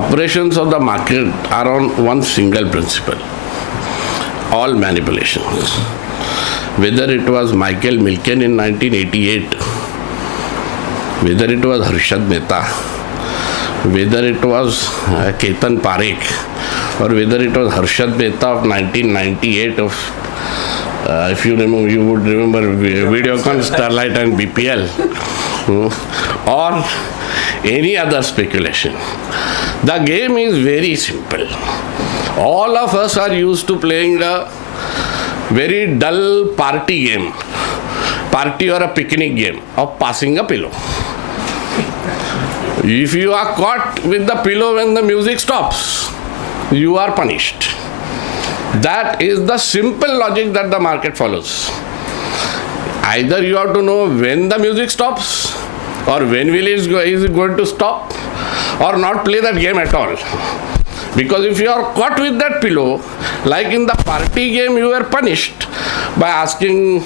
operations of the market are on one single principle: all manipulations. Whether it was Michael Milken in 1988, whether it was Harshad Mehta, whether it was Ketan Parekh, or whether it was Harshad Mehta of 1998 of, if you remember, you would remember Videocon, Starlight and BPL, or any other speculation. The game is very simple. All of us are used to playing a very dull party game, party or a picnic game of passing a pillow. If you are caught with the pillow when the music stops, you are punished. That is the simple logic that the market follows. Either you have to know when the music stops, or when is it going to stop, or not play that game at all. Because if you are caught with that pillow, like in the party game, you were punished by asking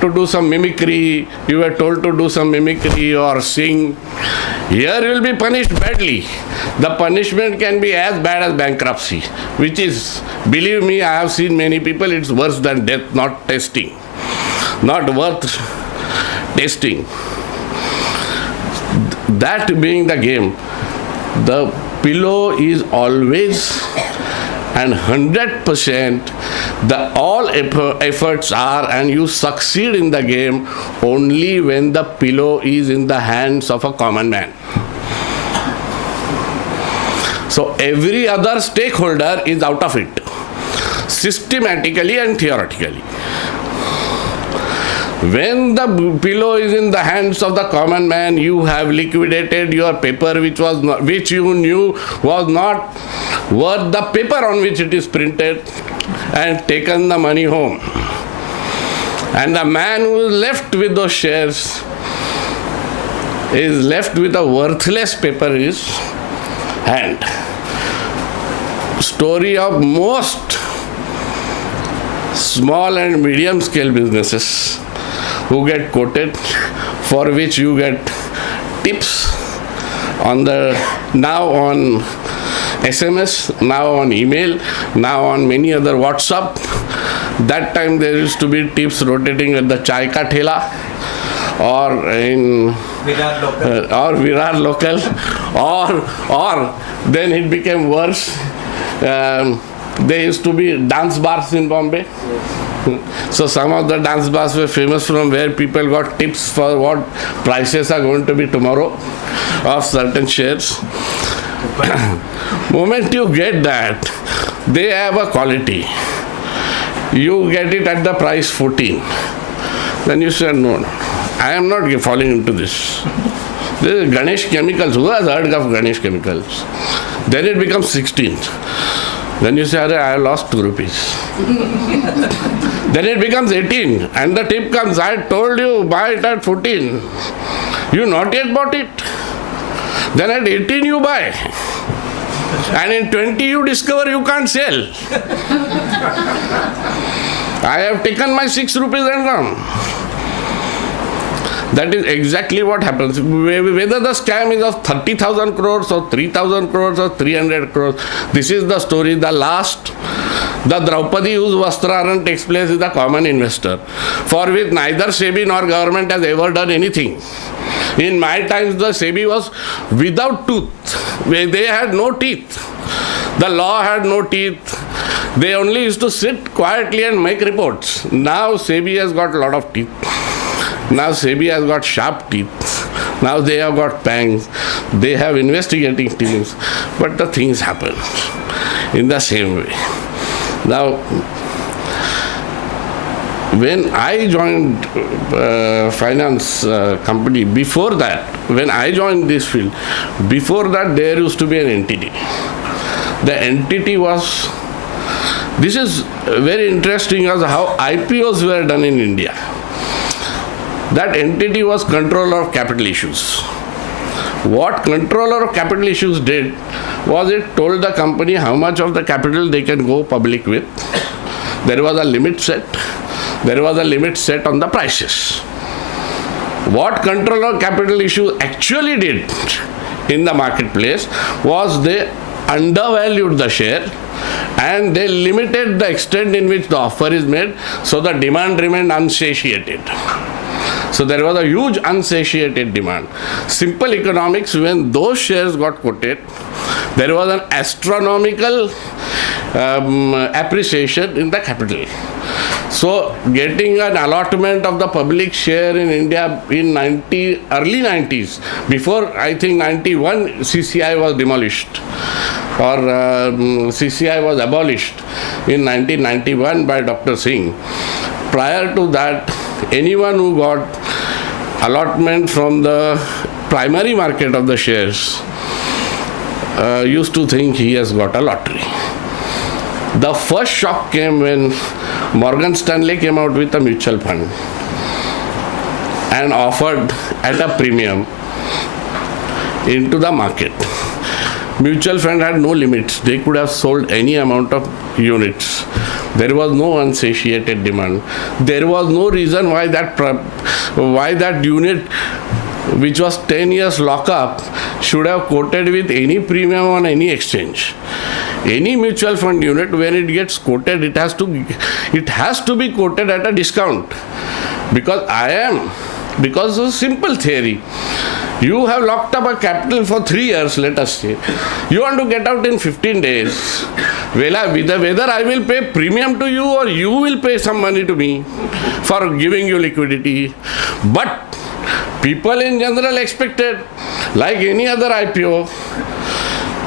to do some mimicry, you were told to do some mimicry or sing. Here you will be punished badly. The punishment can be as bad as bankruptcy, which is, believe me, I have seen many people, it's worse than death, not testing. Not worth testing. That being the game, the pillow is always and 100% all efforts are, and you succeed in the game only when the pillow is in the hands of a common man. So every other stakeholder is out of it, systematically and theoretically. When the pillow is in the hands of the common man, you have liquidated your paper which you knew was not worth the paper on which it is printed, and taken the money home. And the man who is left with those shares is left with a worthless paper in his hand. Story of most small and medium scale businesses who get quoted, for which you get tips now on SMS, now on email, now on many other WhatsApp. That time there used to be tips rotating at the chai ka thela, or in Virar local, or then it became worse. There used to be dance bars in Bombay. So some of the dance bars were famous from where people got tips for what prices are going to be tomorrow of certain shares. Moment you get that, they have a quality. You get it at the price 14. Then you say, no, I am not falling into this. This is Ganesh Chemicals. Who has heard of Ganesh Chemicals? Then it becomes 16. Then you say, I lost 2 rupees. Then it becomes 18. And the tip comes, I told you, buy it at 14. You not yet bought it. Then at 18 you buy. And in 20 you discover you can't sell. I have taken my 6 rupees and gone. That is exactly what happens. Whether the scam is of 30,000 crores or 3,000 crores or 300 crores, this is the story. The Draupadi whose Vastraharan takes place is the common investor, for which neither SEBI nor government has ever done anything. In my times, the SEBI was without tooth. They had no teeth. The law had no teeth. They only used to sit quietly and make reports. Now SEBI has got a lot of teeth. Now SEBI has got sharp teeth. Now they have got fangs. They have investigating teams. But the things happen in the same way. Now, when I joined finance company, before that, when I joined this field, before that there used to be an entity. The entity was, this is very interesting as how IPOs were done in India. That entity was controller of capital issues. What controller of capital issues did was it told the company how much of the capital they can go public with. There was a limit set. There was a limit set on the prices. What controller of capital issue actually did in the marketplace was they undervalued the share and they limited the extent in which the offer is made, so the demand remained unsatiated. So there was a huge unsatiated demand. Simple economics, when those shares got quoted, there was an astronomical appreciation in the capital. So getting an allotment of the public share in India in early 90s, before I think 91 CCI was demolished or CCI was abolished in 1991 by Dr. Singh. Prior to that, anyone who got allotment from the primary market of the shares used to think he has got a lottery. The first shock came when Morgan Stanley came out with a mutual fund and offered at a premium into the market. Mutual fund had no limits. They could have sold any amount of units. There was no unsatiated demand. There was no reason why that unit, which was 10 years lockup, should have quoted with any premium on any exchange. Any mutual fund unit, when it gets quoted, it has to be quoted at a discount. Because of a simple theory. You have locked up a capital for 3 years, let us say. You want to get out in 15 days. Well, whether I will pay premium to you or you will pay some money to me for giving you liquidity. But people in general expected, like any other IPO,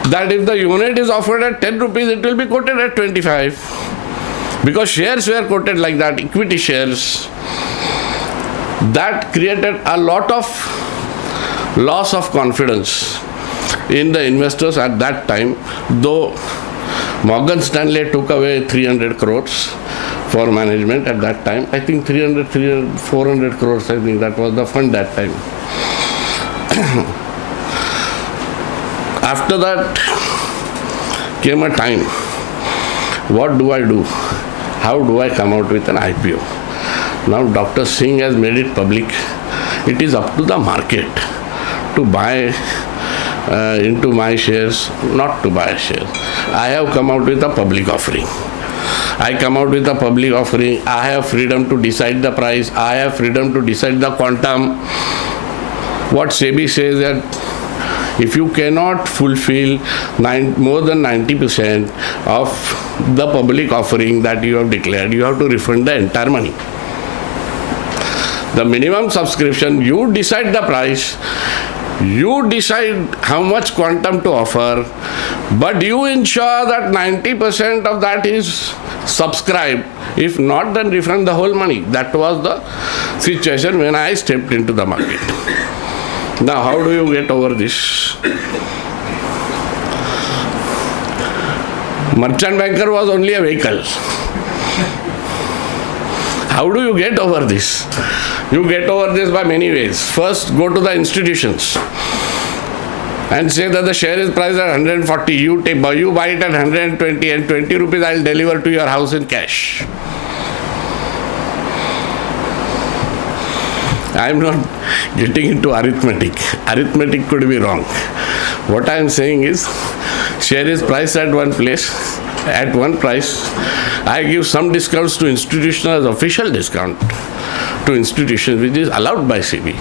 that if the unit is offered at 10 rupees, it will be quoted at 25. Because shares were quoted like that, equity shares. That created a lot of loss of confidence in the investors at that time, though Morgan Stanley took away 300 crores for management at that time. I think 400 crores, I think that was the fund that time. After that came a time, what do I do? How do I come out with an IPO? Now Dr. Singh has made it public. It is up to the market to buy into my shares, not to buy a share. I have come out with a public offering. I come out with a public offering. I have freedom to decide the price. I have freedom to decide the quantum. What SEBI says that if you cannot fulfill more than 90% of the public offering that you have declared, you have to refund the entire money. The minimum subscription, you decide the price, you decide how much quantum to offer, but you ensure that 90% of that is subscribed. If not, then refund the whole money. That was the situation when I stepped into the market. Now, how do you get over this? Merchant banker was only a vehicle. How do you get over this? You get over this by many ways. First, go to the institutions and say that the share is priced at 140. You buy it at 120 and 20 rupees I will deliver to your house in cash. I am not getting into arithmetic. Arithmetic could be wrong. What I am saying is, share is priced at one place, at one price. I give some discounts to institutions as official discount to institutions, which is allowed by SEBI.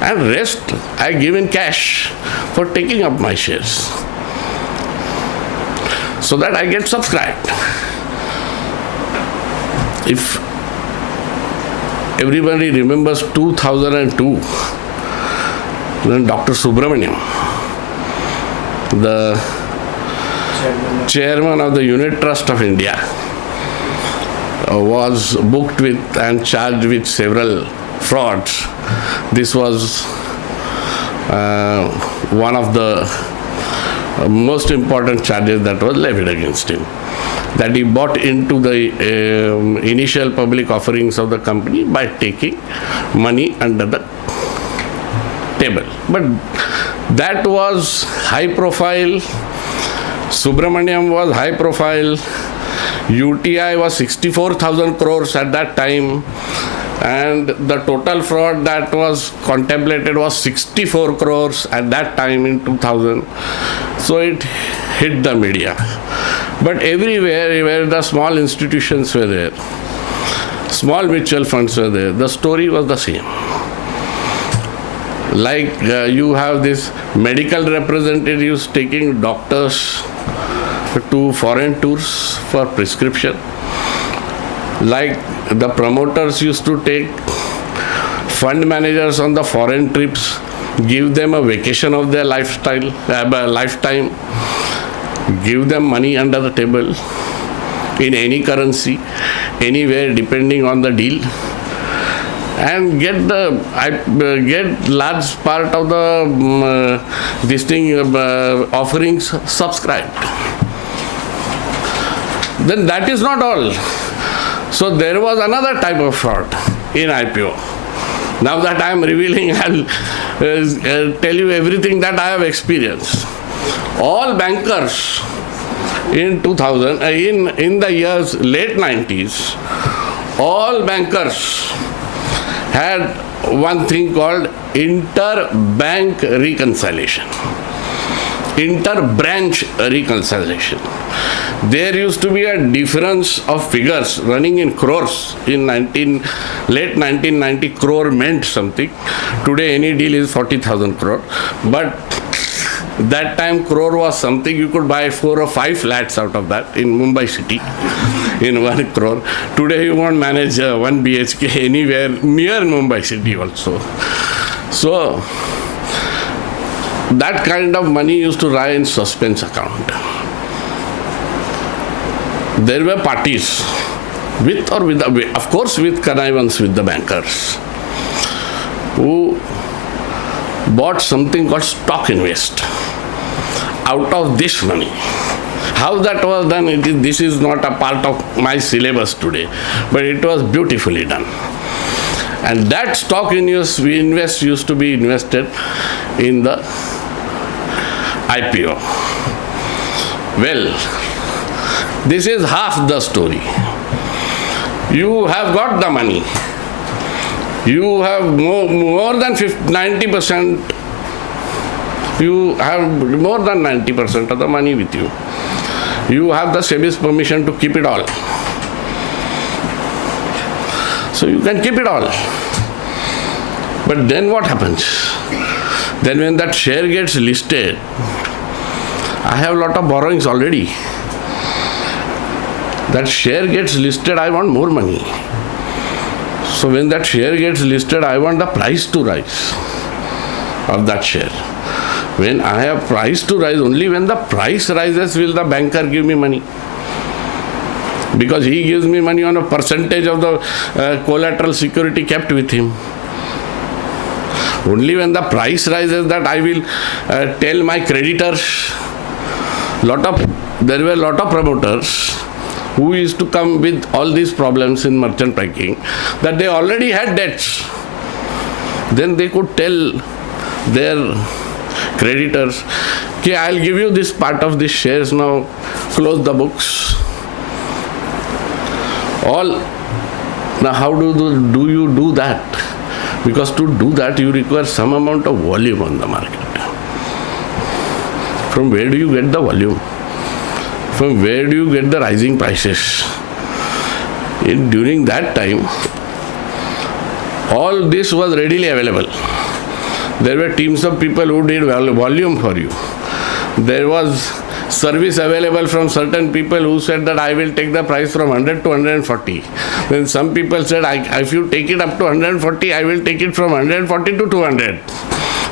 And rest I give in cash for taking up my shares, so that I get subscribed. If everybody remembers 2002, when Dr. Subramaniam, the chairman of the Unit Trust of India, was booked with and charged with several frauds. This was one of the most important charges that was levied against him, that he bought into the initial public offerings of the company by taking money under the table. But that was high profile. Subramaniam was high profile. UTI was 64,000 crores at that time, and the total fraud that was contemplated was 64 crores at that time in 2000. So it hit the media. But everywhere where the small institutions were there, small mutual funds were there, the story was the same. Like you have this medical representatives taking doctors to foreign tours for prescription. Like the promoters used to take fund managers on the foreign trips, give them a vacation of their lifetime, give them money under the table in any currency, anywhere depending on the deal, and get large part of the offerings subscribed. Then that is not all. So there was another type of fraud in IPO. Now that I am revealing, I'll tell you everything that I have experienced. All bankers in 2000, in the years late 90s, all bankers had one thing called inter-bank reconciliation, inter-branch reconciliation. There used to be a difference of figures running in crores. In late 1990, crore meant something. Today, any deal is 40,000 crore. But that time, crore was something. You could buy 4 or 5 flats out of that in Mumbai city in 1 crore. Today, you won't manage 1 BHK anywhere near Mumbai city also. So, that kind of money used to lie in suspense account. There were parties, with or without, of course with connivance with the bankers, who bought something called stock invest out of this money. How that was done, this is not a part of my syllabus today, but it was beautifully done. And that stock invest used to be invested in the IPO. Well, this is half the story. You have got the money. You have more than 90%. You have more than 90% of the money with you. You have the SEBI's permission to keep it all. So you can keep it all. But then what happens? Then when that share gets listed, I have a lot of borrowings already. That share gets listed, I want more money. So when that share gets listed, I want the price to rise of that share. When I have price to rise, only when the price rises will the banker give me money. Because he gives me money on a percentage of the collateral security kept with him. Only when the price rises that I will tell my creditors. There were a lot of promoters who used to come with all these problems in merchant banking, that they already had debts. Then they could tell their creditors, okay, I'll give you this part of these shares now, close the books. Now how do you do that? Because to do that you require some amount of volume on the market. From where do you get the volume? From where do you get the rising prices? During that time, all this was readily available. There were teams of people who did volume for you. There was service available from certain people who said that I will take the price from 100 to 140. Then some people said, if you take it up to 140, I will take it from 140 to 200.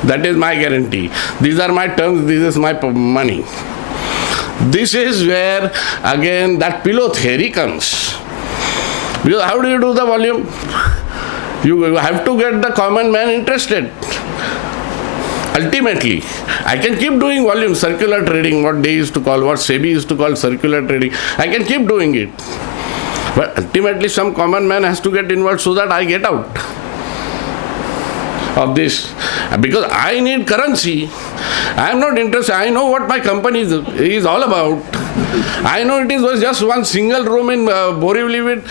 That is my guarantee. These are my terms, this is my money. This is where, again, that pillow theory comes. Because how do you do the volume? You have to get the common man interested. Ultimately, I can keep doing volume, circular trading, what SEBI used to call circular trading. I can keep doing it. But ultimately, some common man has to get involved so that I get out of this. Because I need currency. I am not interested. I know what my company is all about. I know it was just one single room in Borivali with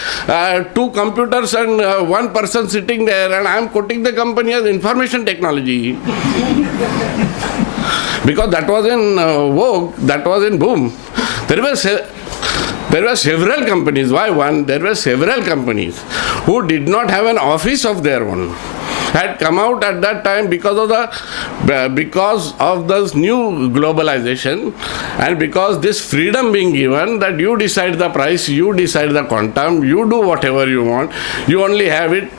2 computers and 1 person sitting there, and I am quoting the company as information technology. because that was in vogue, that was in boom. There were several companies. Why one? There were several companies who did not have an office of their own, had come out at that time because of this new globalization, and because this freedom being given that you decide the price, you decide the quantum, you do whatever you want, you only have it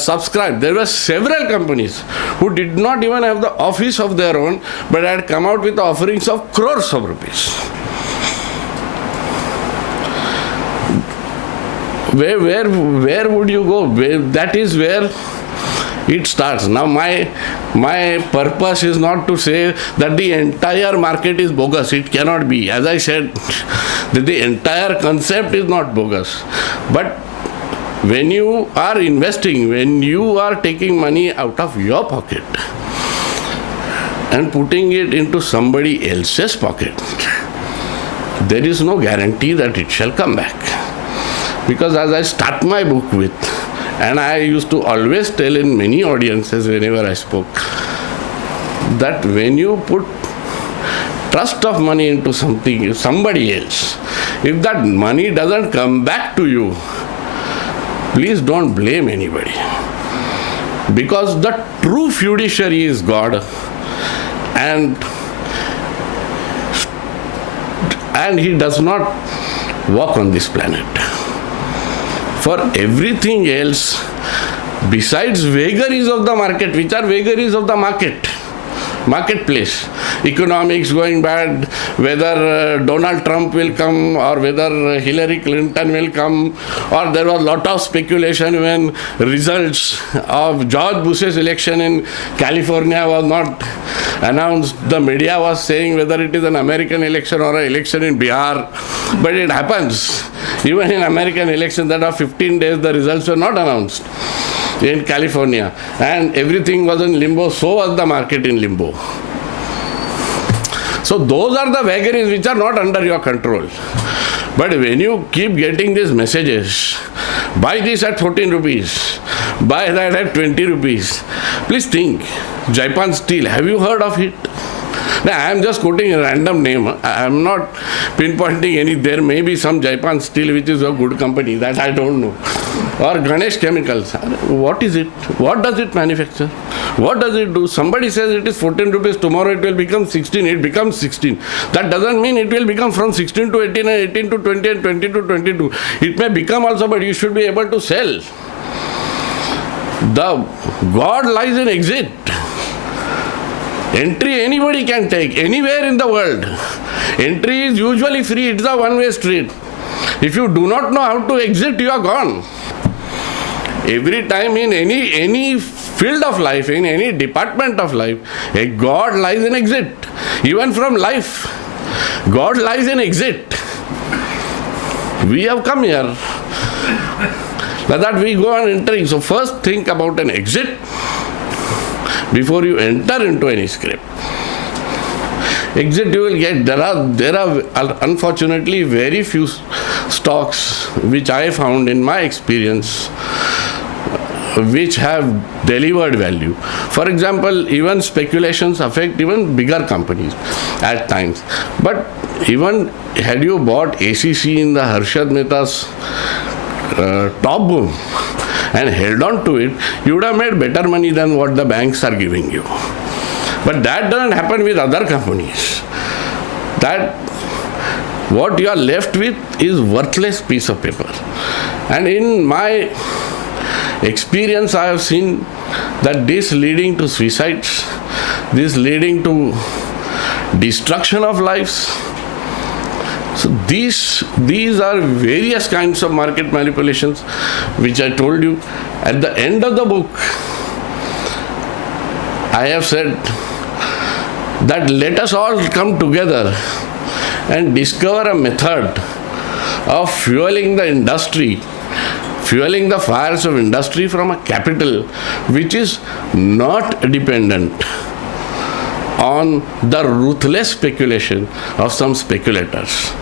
subscribed. There were several companies who did not even have the office of their own, but had come out with offerings of crores of rupees. Where would you go? That is where it starts. Now my purpose is not to say that the entire market is bogus. It cannot be. As I said, that the entire concept is not bogus. But when you are investing, when you are taking money out of your pocket and putting it into somebody else's pocket, there is no guarantee that it shall come back. Because as I start my book with, and I used to always tell in many audiences whenever I spoke, that when you put trust of money into somebody else, if that money doesn't come back to you, please don't blame anybody. Because the true fiduciary is God, and he does not walk on this planet. For everything else, besides vagaries of the market, which are vagaries of the marketplace, economics going bad, whether Donald Trump will come or whether Hillary Clinton will come, or there was a lot of speculation when results of George Bush's election in California was not announced. The media was saying whether it is an American election or an election in Bihar, but it happens. Even in American elections that are 15 days, the results were not announced in California, and everything was in limbo. So was the market in limbo. So those are the vagaries which are not under your control. But when you keep getting these messages, buy this at 14 rupees, buy that at 20 rupees, please think. Japan Steel, have you heard of it? Now, I am just quoting a random name. I am not pinpointing any. There may be some Japan Steel which is a good company, that I don't know. Or Ganesh Chemicals. What is it? What does it manufacture? What does it do? Somebody says it is 14 rupees, tomorrow it will become 16, it becomes 16. That doesn't mean it will become from 16 to 18 and 18 to 20 and 20 to 22. It may become also, but you should be able to sell. The God lies in exit. Entry anybody can take, anywhere in the world. Entry is usually free, it's a one-way street. If you do not know how to exit, you are gone. Every time in any field of life, in any department of life, a God lies in exit. Even from life, God lies in exit. We have come here, that we go on entering. So first think about an exit before you enter into any script. Exit you will get. There are unfortunately very few stocks which I found in my experience which have delivered value. For example, even speculations affect even bigger companies at times. But even had you bought ACC in the Harshad Mehta's top boom and held on to it, you would have made better money than what the banks are giving you. But that doesn't happen with other companies. That what you are left with is worthless piece of paper. And in my experience, I have seen that this leading to suicides, this leading to destruction of lives. So these are various kinds of market manipulations which I told you. At the end of the book, I have said that let us all come together and discover a method of fueling the industry, fueling the fires of industry from a capital which is not dependent on the ruthless speculation of some speculators.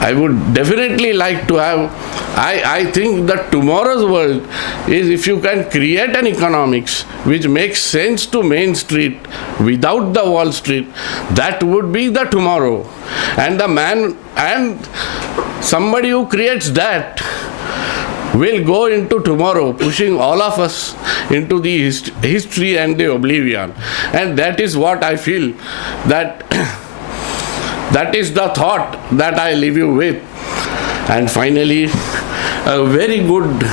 I would definitely like to have. I think that tomorrow's world is if you can create an economics which makes sense to Main Street without the Wall Street, that would be the tomorrow. And the man and somebody who creates that will go into tomorrow, pushing all of us into the history and the oblivion. And that is what I feel that that is the thought that I leave you with. And finally, a very good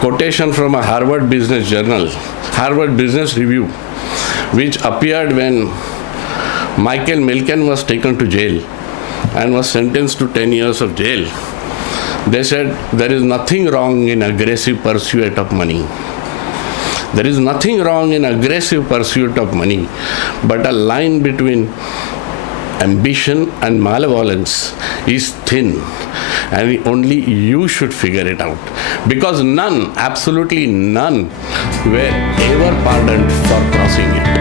quotation from a Harvard Business Journal, Harvard Business Review, which appeared when Michael Milken was taken to jail and was sentenced to 10 years of jail. They said, there is nothing wrong in aggressive pursuit of money. There is nothing wrong in aggressive pursuit of money, but a line between ambition and malevolence is thin, and only you should figure it out. Because none, absolutely none, were ever pardoned for crossing it.